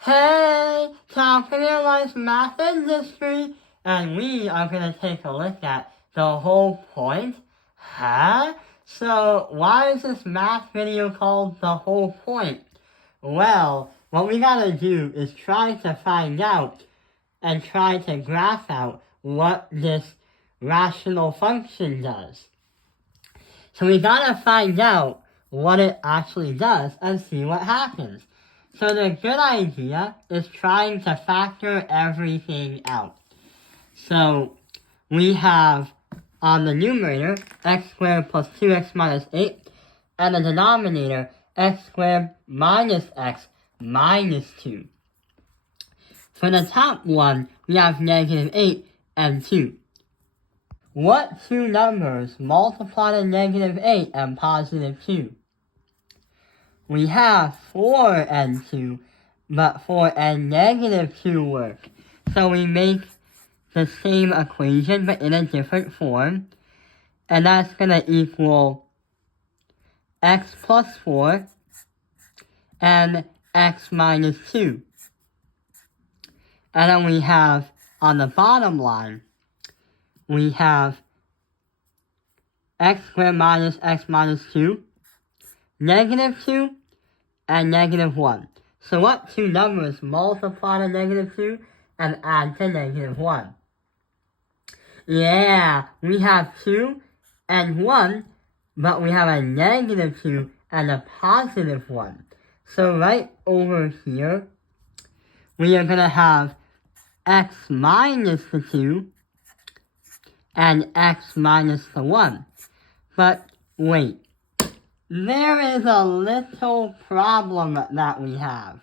Hey, talking about math industry, and we are going to take a look at the whole point. Huh? So, why is this math video called the whole point? Well, what we gotta do is try to find out and try to graph out what this rational function does. So we gotta find out what it actually does and see what happens. So the good idea is trying to factor everything out. So we have on the numerator x squared plus 2x minus 8, and the denominator x squared minus x minus 2. For the top one, we have negative 8 and 2. What two numbers multiply to negative 8 and positive 2? We have 4 and 2, but 4 and negative 2 work. So we make the same equation but in a different form. And that's going to equal x plus 4 and x minus 2. And then we have, on the bottom line, we have x squared minus x minus 2, negative 2, and negative 1. So what two numbers multiply to negative 2 and add to negative 1? Yeah, we have 2 and 1, but we have a negative 2 and a positive 1. So right over here, we are going to have x minus the 2 and x minus the 1. But wait, there is a little problem that we have.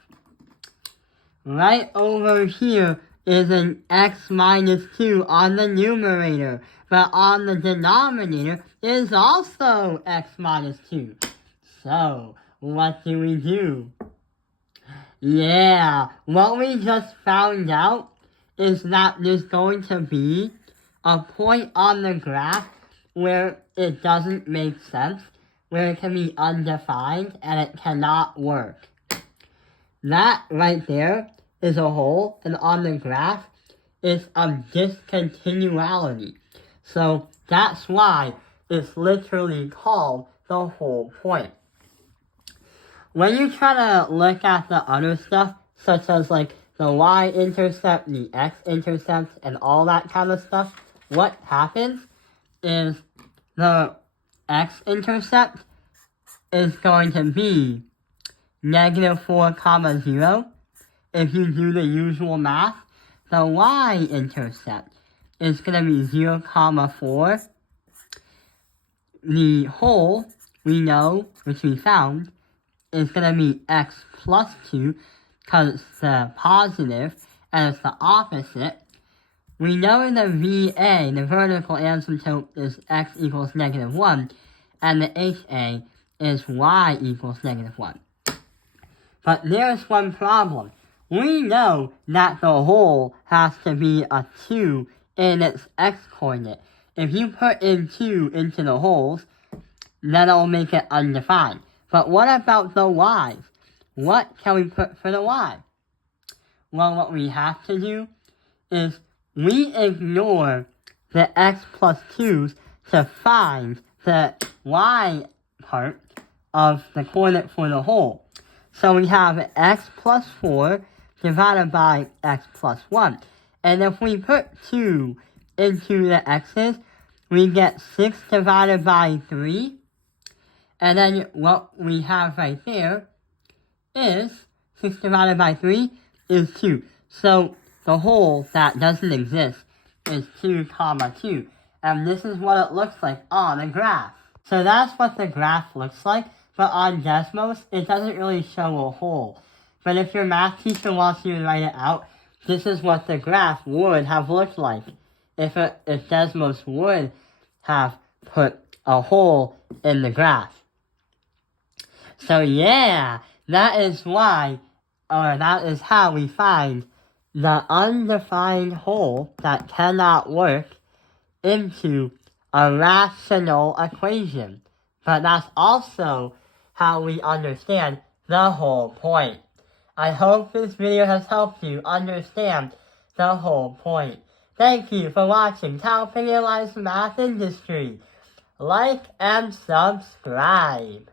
Right over here is an x minus 2 on the numerator, but on the denominator is also x minus 2. So, what do? Yeah, what we just found out is that there's going to be a point on the graph where it doesn't make sense, where it can be undefined and it cannot work. That right there is a hole, and on the graph is a discontinuality. So that's why it's literally called the whole point. When you try to look at the other stuff, such as like the y-intercept, the x-intercept, and all that kind of stuff, what happens is the x-intercept is going to be negative 4 comma 0. If you do the usual math, the y-intercept is going to be 0 comma 4. The whole, we know, which we found, is going to be x plus 2 because it's the positive and it's the opposite. We know the VA, the vertical asymptote, is x equals negative 1, and the HA is y equals negative 1. But there's one problem. We know that the whole has to be a 2 in its x-coordinate. If you put in 2 into the holes, then it'll make it undefined. But what about the y's? What can we put for the y? Well, what we have to do is we ignore the x plus 2's to find the y part of the coordinate for the whole. So we have x plus 4 divided by x plus 1. And if we put 2 into the x's, we get 6 divided by 3. And then what we have right there is 6 divided by 3 is 2. So the whole that doesn't exist is 2 comma 2. And this is what it looks like on a graph. So that's what the graph looks like. But on Desmos, it doesn't really show a whole. But if your math teacher wants you to write it out, this is what the graph would have looked like if Desmos would have put a hole in the graph. So yeah, that is how we find the undefined hole that cannot work into a rational equation. But that's also how we understand the whole point. I hope this video has helped you understand the whole point. Thank you for watching Helping Analyze the Math Industry. Like and subscribe.